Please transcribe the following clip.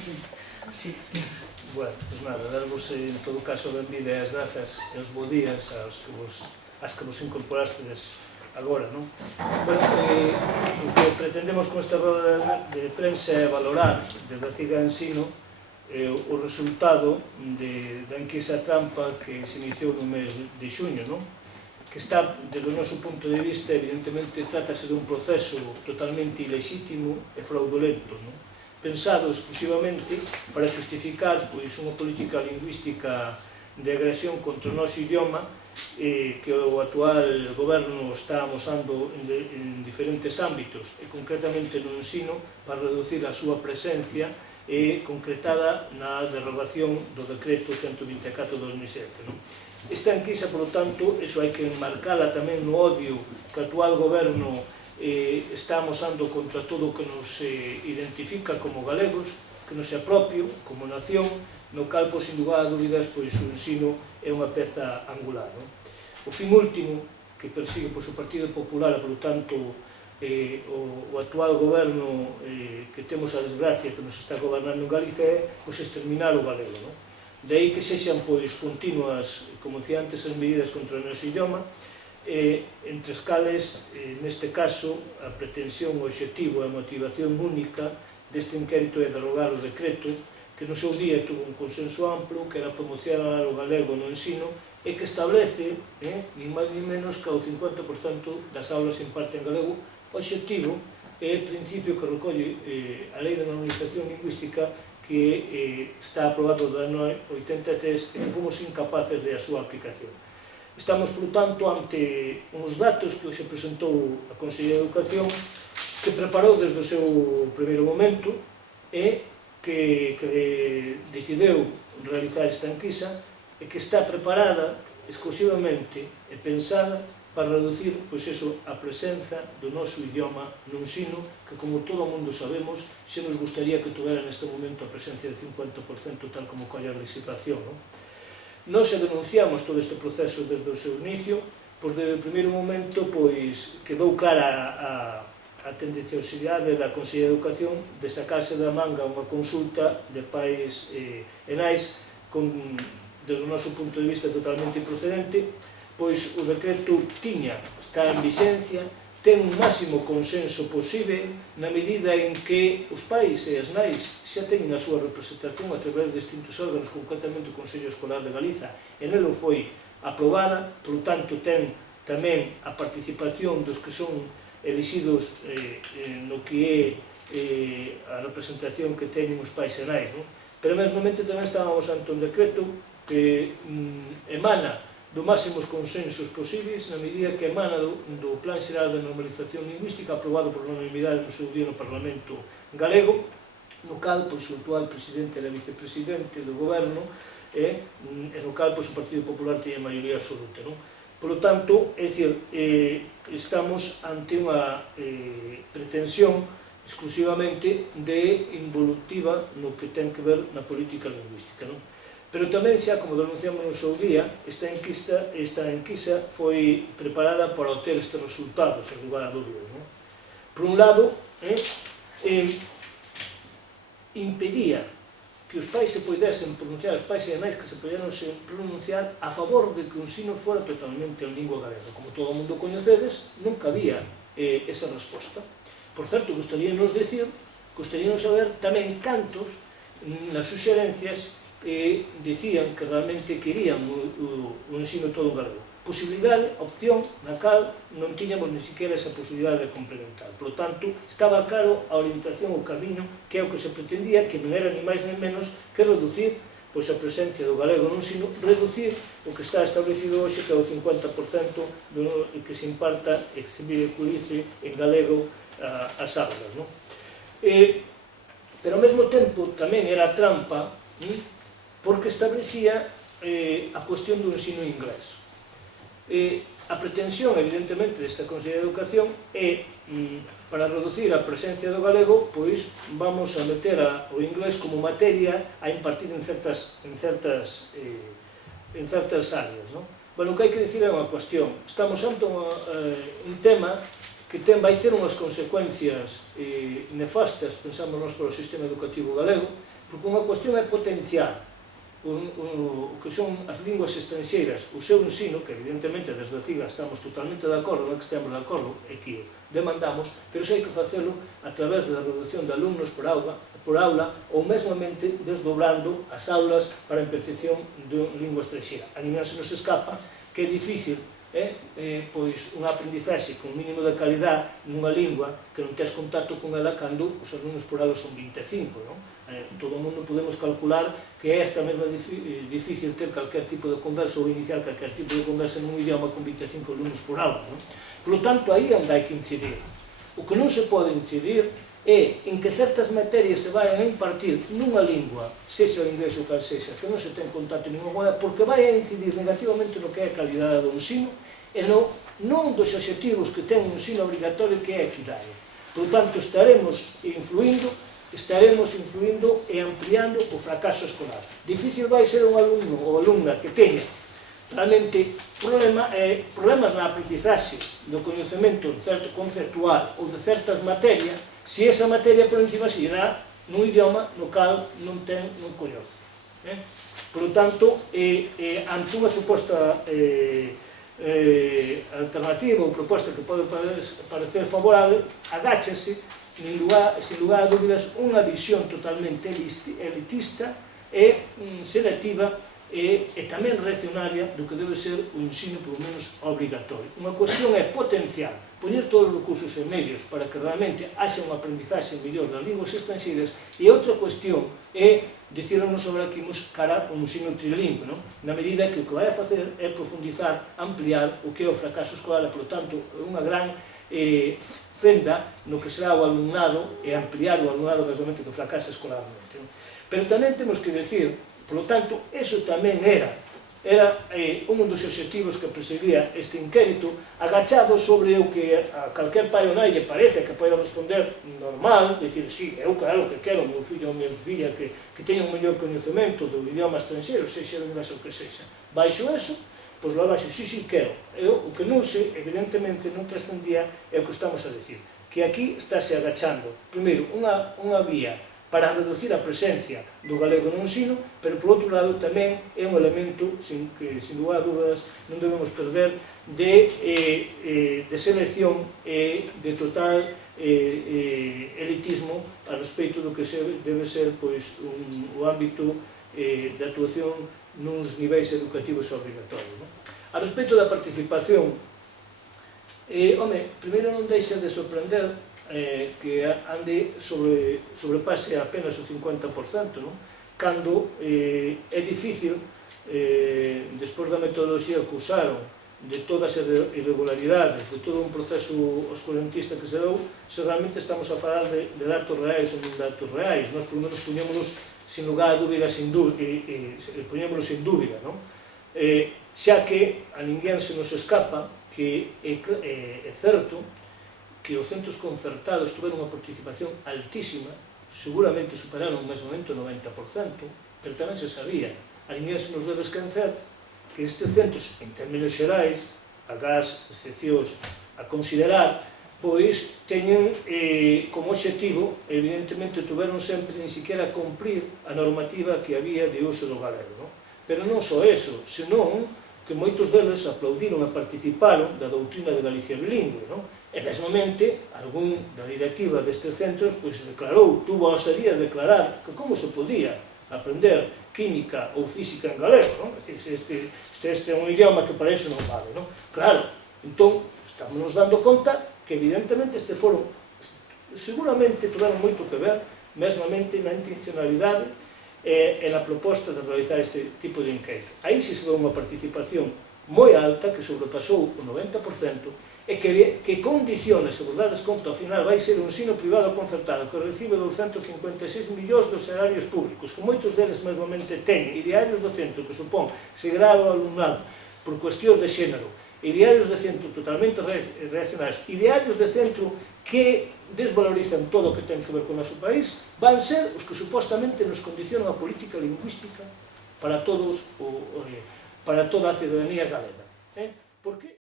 Sí. Bueno, pois nada, darvos en todo caso benvida e as grazas e os bo días as que vos incorporastes agora, non? Bueno, o que pretendemos con esta roda de prensa é valorar desde a CIGA Ensino o resultado da enquisa trampa que se iniciou no mes de xuño, non? Que está, desde o noso punto de vista, evidentemente, trátase de un proceso totalmente ilexítimo e fraudulento, non? Pensado exclusivamente para xustificar unha política lingüística de agresión contra o noso idioma que o actual goberno está amosando en diferentes ámbitos e concretamente no ensino para reducir a súa presencia e concretada na derogación do decreto 124/2007. Esta enquisa, por lo tanto, eso hai que enmarcala tamén no odio que o actual goberno está amosando contra todo o que nos identifica como galegos, que nos é propio, como nación, no cal, sin lugar a dúbidas, o ensino é unha peza angular. O fin último que persigue o Partido Popular e, por lo tanto, o actual goberno que temos a desgracia que nos está gobernando en Galicia é exterminar o galego. De aí que sexan continuas, como dicía antes, as medidas contra o noso idioma, entre as cales, neste caso, a pretensión, o obxectivo e a motivación única deste inquérito é derogar o decreto que no seu día tuvo un consenso amplo, que era promocionar o galego no ensino e que establece, nin máis nin menos, que o 50% das aulas se imparte en galego. O obxectivo é o principio que recolle a Lei de Normalización Lingüística que está aprobado do ano 83 e que fomos incapaces de a súa aplicación. Estamos, por tanto, ante uns datos que hoxe presentou a Consellería de Educación, que preparou desde o seu primeiro momento e que decidiu realizar esta enquisa e que está preparada exclusivamente e pensada para reducir a presenza do noso idioma no ensino, que, como todo o mundo sabemos, se nos gustaría que tuvera neste momento a presencia de 50%, tal como colle a legislación. Nós denunciamos todo este proceso desde o seu inicio, pois desde o primeiro momento quedou clara a tendenciosidade da Consellería de Educación de sacarse da manga unha consulta de pais e nais desde o noso punto de vista totalmente improcedente, pois o decreto está en vixencia, ten un máximo consenso posible na medida en que os pais e as nais xa teñen a súa representación a través de distintos órganos, concretamente o Consello Escolar de Galiza, e nelo foi aprobada, por tanto ten tamén a participación dos que son elixidos no que é a representación que teñen os pais e nais. Pero mesmamente tamén estábamos ante un decreto que emana do máximos consensos posibles na medida que emana do Plan Xeral de Normalización Lingüística aprobado por unanimidade no seu día no Parlamento galego, no cal o actual presidente e a vicepresidente do goberno e no cal o Partido Popular teña maioría absoluta. Por lo tanto, é dicir, estamos ante unha pretensión exclusivamente de involutiva no que ten que ver na política lingüística. Pero tamén, xa como denunciamos no seu día, esta enquisa foi preparada para obter estes resultados, en lugar a dúbidas. Por un lado, impedía que os pais se poidesen pronunciar, os pais e nais que se poidesen pronunciar a favor de que o ensino fora totalmente en lingua galega. Como todo o mundo coñecedes, nunca había esa resposta. Por certo, gostaríanos saber tamén cantos nas suxerencias dicían que realmente querían o ensino todo en galego. Posibilidade, opción, na cal non tiñamos ni siquiera esa posibilidade de complementar. Por lo tanto, estaba claro a orientación, o camiño, que é o que se pretendía, que non era ni máis ni menos que reducir a presencia do galego no ensino, reducir o que está establecido hoxe, que é o 50% que se imparta e que se vehiculice en galego as aulas. Pero ao mesmo tempo tamén era trampa porque establecía a cuestión do ensino inglés. A pretensión, evidentemente, desta Consellería de Educación é, para reducir a presencia do galego, pois vamos a meter o inglés como materia a impartir en certas áreas. O que hai que dicir é unha cuestión. Estamos ante un tema que vai ter unhas consecuencias nefastas, pensamos nós, para o sistema educativo galego, porque unha cuestión é potenciar o que son as linguas estranxeiras, o seu ensino, que evidentemente desde a CIGA estamos totalmente de acordo, non que estemos de acordo, e que demandamos, pero xa hai que facelo a través da reducción de alumnos por aula ou mesmamente desdoblando as aulas para a impartición de lingua estranxeira. A ninguén se nos escapa que é difícil pois unha aprendizaxe con mínimo de calidad nunha lingua que non tes contacto con ela cando os alumnos por aula son 25, non? Todo o mundo podemos calcular que é esta mesma difícil ter calquer tipo de conversa ou iniciar calquer tipo de conversa nun idioma con 25 alumnos por aula, non? Por lo tanto, aí onde hai que incidir. O que non se pode incidir é en que certas materias se vayan a impartir nunha lingua, sexa o inglés ou cal sexa, que non se ten contacto ninguna, porque vai a incidir negativamente no que é a calidade do ensino e non dos obxectivos que ten o ensino obrigatorio, que é a equidade. Por tanto, estaremos influindo e ampliando o fracaso escolar. Difícil vai ser un alumno ou alumna que teña realmente problemas na aprendizaxe do coñecemento certo conceptual ou de certas materias, se esa materia por encima se dá nun idioma no cal non coñece. Por lo tanto, ante unha suposta alternativa ou proposta que pode parecer favorable, agáchase, sin lugar a dúbidas, unha visión totalmente elitista e selectiva e tamén reaccionaria do que debe ser o ensino, polo menos, obrigatorio. Unha cuestión é potenciar, poñer todos os recursos e medios para que realmente haxa unha aprendizaxe mellor das linguas estranxeiras, e outra cuestión é dicirnos sobre aquí cara ao ensino trilingüe, na medida que o que vai a facer é profundizar, ampliar o que é o fracaso escolar, e, por tanto, unha gran fenda no que será o alumnado e ampliar o alumnado mesmamente que fracasa escolarmente. Pero tamén temos que decir, por lo tanto, eso tamén era un dos obxectivos que perseguía este inquérito, agachado sobre o que a calquer pai ou nai lle parece que pode responder normal, dicir, sí, eu claro que quero o meu fillo ou a minha filla que teña un mellor coñecemento do idioma estranxeiro, sexa o inglés ou que sexa. Baixo eso, pois lá baixo, sí, quero. O que non sei, evidentemente, non trascendía é o que estamos a decir, que aquí estáse agachando, primeiro, unha vía para reducir a presencia do galego no ensino, pero, por outro lado, tamén é un elemento que, sin lugar a dúbidas, non debemos perder de selección e de total elitismo a respecto do que debe ser o ámbito de actuación nuns niveis educativos obrigatorios. A respecto da participación, primeiro non deixa de sorprender que ande sobrepase apenas o 50%, cando é difícil, despois da metodoloxía que usaron, de todas as irregularidades, de todo un proceso oscurantista que se deu, se realmente estamos a falar de datos reais ou non datos reais. Nós, polo menos, poñémonos sin lugar a dúbida, poñémonos sin dúbida, xa que a ninguén se nos escapa que é certo que os centros concertados tiveron unha participación altísima, seguramente superaron mesmamente o 90%, pero tamén se sabía, a ninguén se nos debe esquecer que estes centros, en términos xerais, agás excepcións a considerar, pois teñen como obxectivo, evidentemente, tuveron sempre ni siquiera cumprir a normativa que había de uso do galego. Pero non só eso, senón que moitos deles aplaudiron e participaron da doutrina de Galicia bilingüe, e mesmamente, algún da directiva destes centros declarou, tuvo a osadía de declarar que como se podía aprender química ou física en galego, este é un idioma que para iso non vale. Claro, entón, estamos nos dando conta que evidentemente este foron, seguramente tuveron moito que ver, mesmamente na intencionalidade e na proposta de realizar este tipo de inquérito. Aí se deu unha participación moi alta, que sobrepasou o 90%, e que condiciona, se vos dades conta, ao final vai ser un ensino privado concertado que recibe 256 millóns dos salarios públicos, que moitos deles mesmamente teñen idearios do centro que supón segregar o alumnado por cuestións de xénero, idearios de centro totalmente reaccionarios, idearios de centro que desvalorizan todo o que ten que ver con o noso país, van ser os que supostamente nos condicionan a política lingüística para toda a cidadanía galega. Por que?